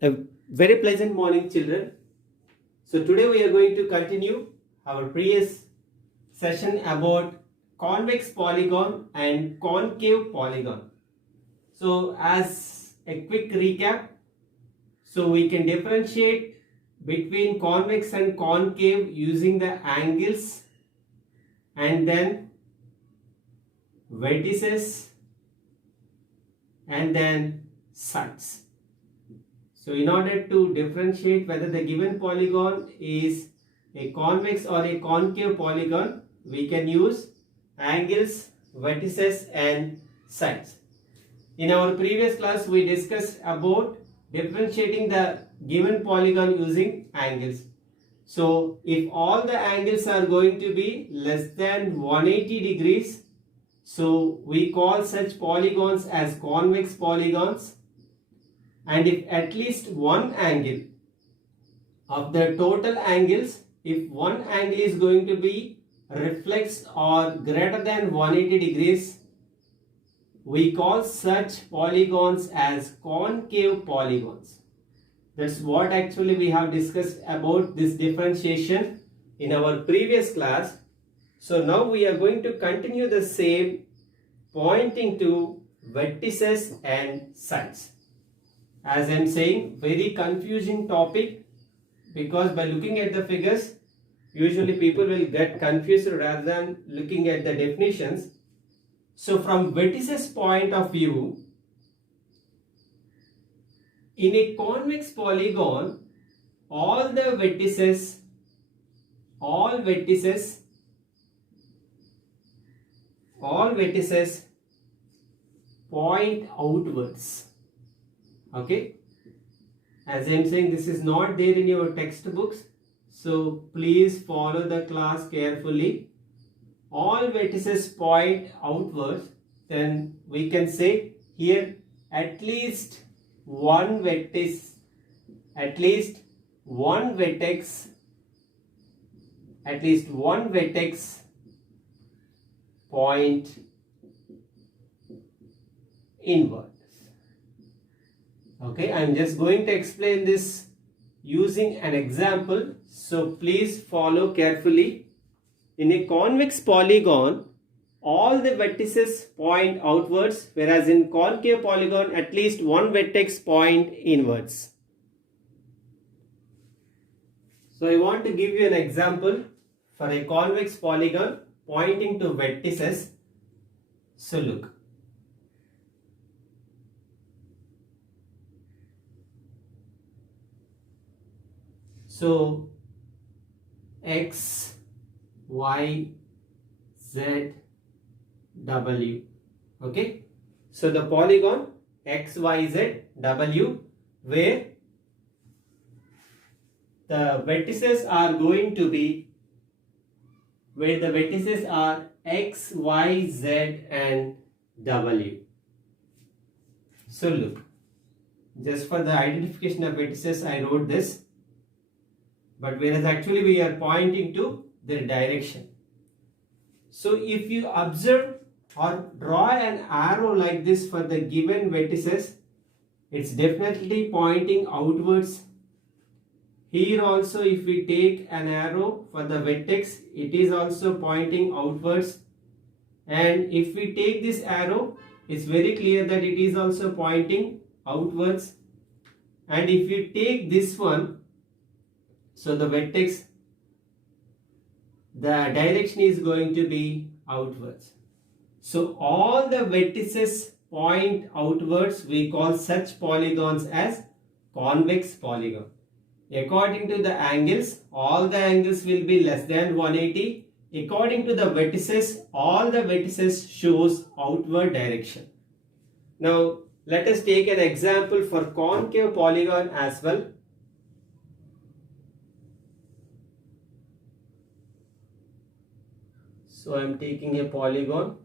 A very pleasant morning, children. So today we are going to continue our previous session about convex polygon and concave polygon. So as a quick recap, so we can differentiate between convex and concave using the angles and then vertices and then sides. So in order to differentiate whether the given polygon is a convex or a concave polygon, we can use angles, vertices and sides. In our previous class, we discussed about differentiating the given polygon using angles. So if all the angles are going to be less than 180 degrees, so we call such polygons as convex polygons. And if at least one angle of the total angles, if one angle is going to be reflex or greater than 180 degrees, we call such polygons as concave polygons. That's what actually we have discussed about this differentiation in our previous class. So now we are going to continue the same, pointing to vertices and sides. As I am saying, very confusing topic, because by looking at the figures, usually people will get confused rather than looking at the definitions. So from vertices point of view, in a convex polygon, all vertices point outwards. Okay, as I am saying, this is not there in your textbooks, so please follow the class carefully. All vertices point outwards, then we can say here at least one vertex point inward. Okay, I am just going to explain this using an example, so please follow carefully. In a convex polygon, all the vertices point outwards, whereas in concave polygon, at least one vertex point inwards. So I want to give you an example for a convex polygon pointing to vertices. So look. So X, Y, Z, W. Okay. So the polygon X, Y, Z, W, where the vertices are going to be, where the vertices are X, Y, Z and W. So look, just for the identification of vertices I wrote this, but whereas actually we are pointing to their direction. So if you observe or draw an arrow like this for the given vertices, it's definitely pointing outwards. Here also, if we take an arrow for the vertex, it is also pointing outwards. And if we take this arrow, it's very clear that it is also pointing outwards. And if you take this one, so the vertex, the direction is going to be outwards. So all the vertices point outwards, we call such polygons as convex polygon. According to the angles, all the angles will be less than 180. According to the vertices, all the vertices shows outward direction. Now let us take an example for concave polygon as well. So I am taking a polygon.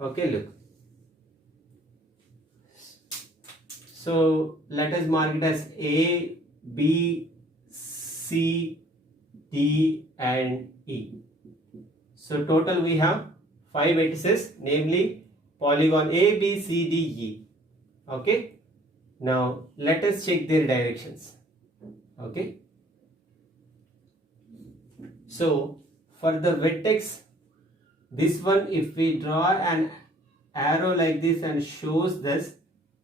Okay, look. So let us mark it as A, B, C, D and E. So total we have 5 vertices, namely polygon A, B, C, D, E. Okay. Now let us check their directions. Okay. So for the vertex, this one, if we draw an arrow like this and shows this,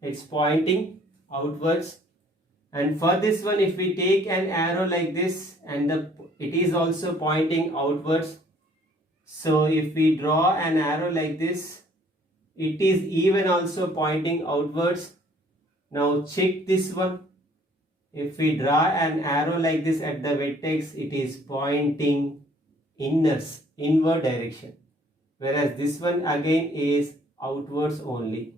it's pointing outwards. And for this one, if we take an arrow like this and it is also pointing outwards. So if we draw an arrow like this, it is even also pointing outwards. Now check this one. If we draw an arrow like this at the vertex, it is pointing inward direction. Whereas this one again is outwards only.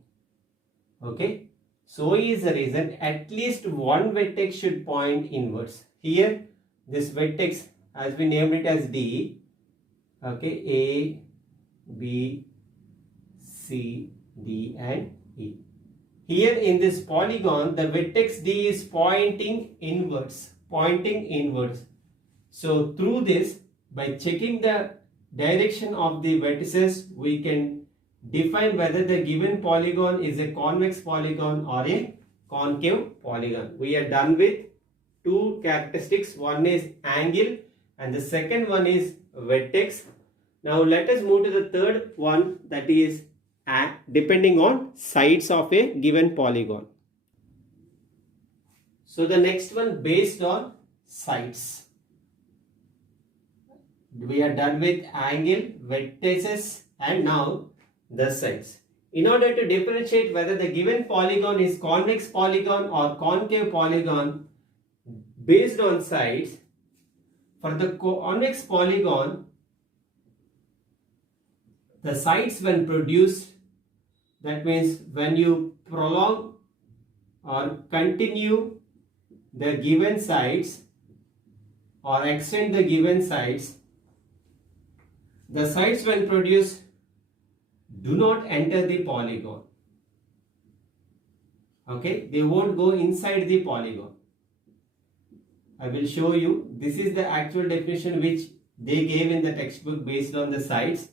Okay. So is the reason at least one vertex should point inwards. Here this vertex, as we named it as D. Okay. A, B, C, D and E. Here in this polygon, the vertex D is pointing inwards. So through this, by checking the direction of the vertices, we can define whether the given polygon is a convex polygon or a concave polygon. We are done with two characteristics. One is angle and the second one is vertex. Now let us move to the third one, that is depending on sides of a given polygon. So the next one, based on sides. We are done with angle, vertices and now the sides. In order to differentiate whether the given polygon is convex polygon or concave polygon based on sides, for the convex polygon, the sides when produced, that means when you prolong or continue the given sides or extend the given sides, the sides when produced do not enter the polygon. Okay, they won't go inside the polygon. I will show you. This is the actual definition which they gave in the textbook based on the sides.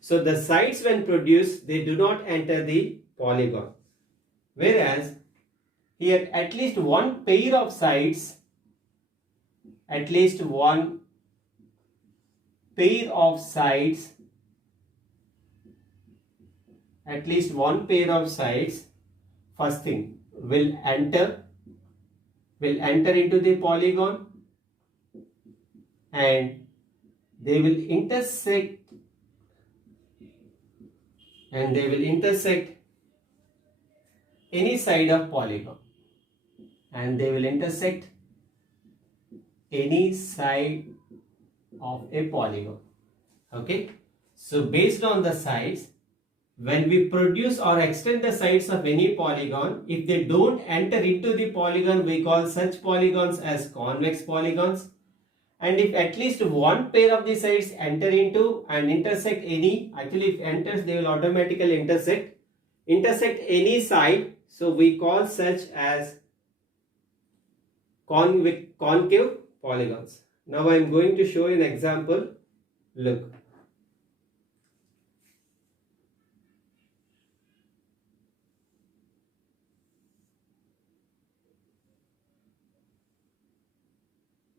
So the sides when produced, they do not enter the polygon. Whereas here at least one pair of sides, first thing will enter into the polygon and they will intersect any side of polygon, and they will intersect any side of a polygon. Okay, so based on the sides, when we produce or extend the sides of any polygon, if they don't enter into the polygon, we call such polygons as convex polygons. And if at least one pair of the sides enter into and intersect any, actually if enters, they will automatically intersect any side. So we call such as concave polygons. Now I am going to show you an example. Look.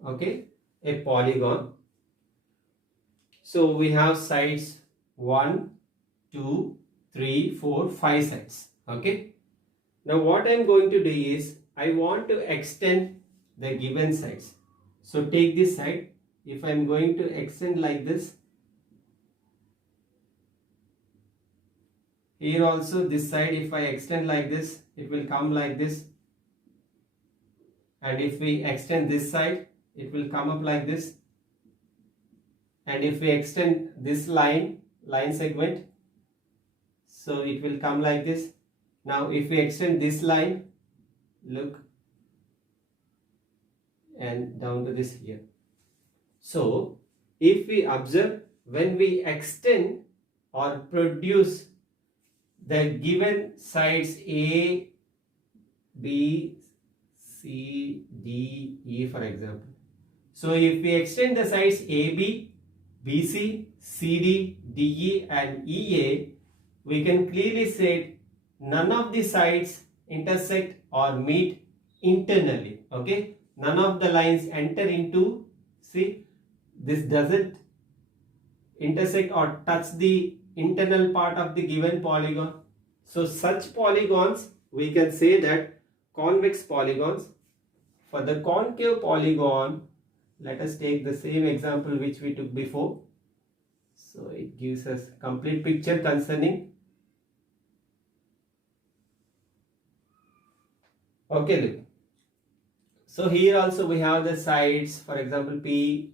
Okay, a polygon. So we have sides 1, 2, 3, 4, 5 sides. Okay. Now what I am going to do is I want to extend the given sides. So take this side. If I am going to extend like this, here also this side, if I extend like this, it will come like this. And if we extend this side, it will come up like this. And if we extend this line segment, so it will come like this. Now if we extend this line, look, and down to this here. So if we observe, when we extend or produce the given sides A, B, C, D, E for example. So if we extend the sides AB, BC, CD, DE and EA, we can clearly say none of the sides intersect or meet internally. Okay, none of the lines enter into, see, this doesn't intersect or touch the internal part of the given polygon. So such polygons we can say that convex polygons. For the concave polygon, let us take the same example which we took before. So it gives us complete picture concerning. Okay, look. So here also we have the sides, for example P,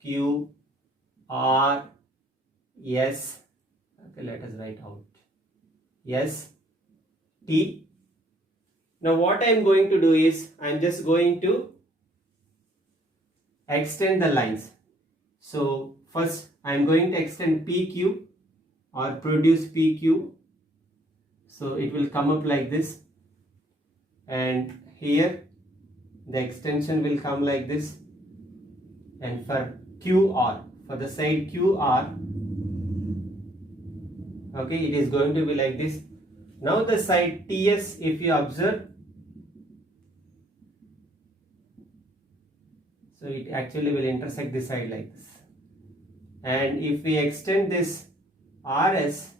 Q, R, S. Okay, let us write out S, T. Now what I am going to do is I am just going to extend the lines. So first I am going to extend PQ or produce PQ. So it will come up like this, and here the extension will come like this, and for QR, for the side QR, okay, it is going to be like this. Now the side TS, if you observe, so it actually will intersect this side like this. And if we extend this RS,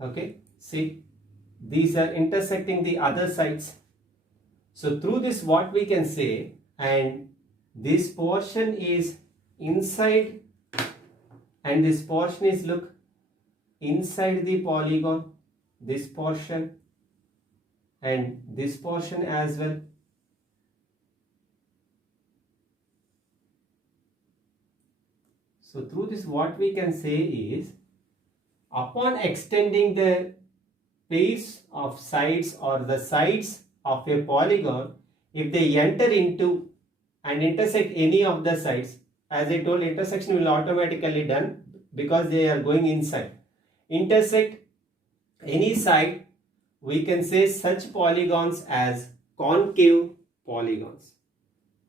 okay, see, these are intersecting the other sides. So through this what we can say, and this portion is inside and this portion is, look, inside the polygon, this portion and this portion as well. So through this what we can say is, upon extending the pairs of sides or the sides of a polygon, if they enter into and intersect any of the sides, as I told, intersection will automatically done because they are going inside. Intersect any side, we can say such polygons as concave polygons.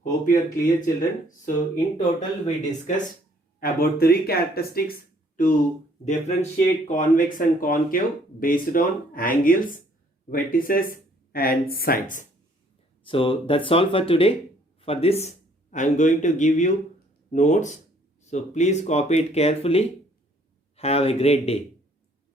Hope you are clear, children. So in total we discussed about 3 characteristics to differentiate convex and concave based on angles, vertices and sides. So that's all for today. For this I am going to give you notes. So please copy it carefully. Have a great day.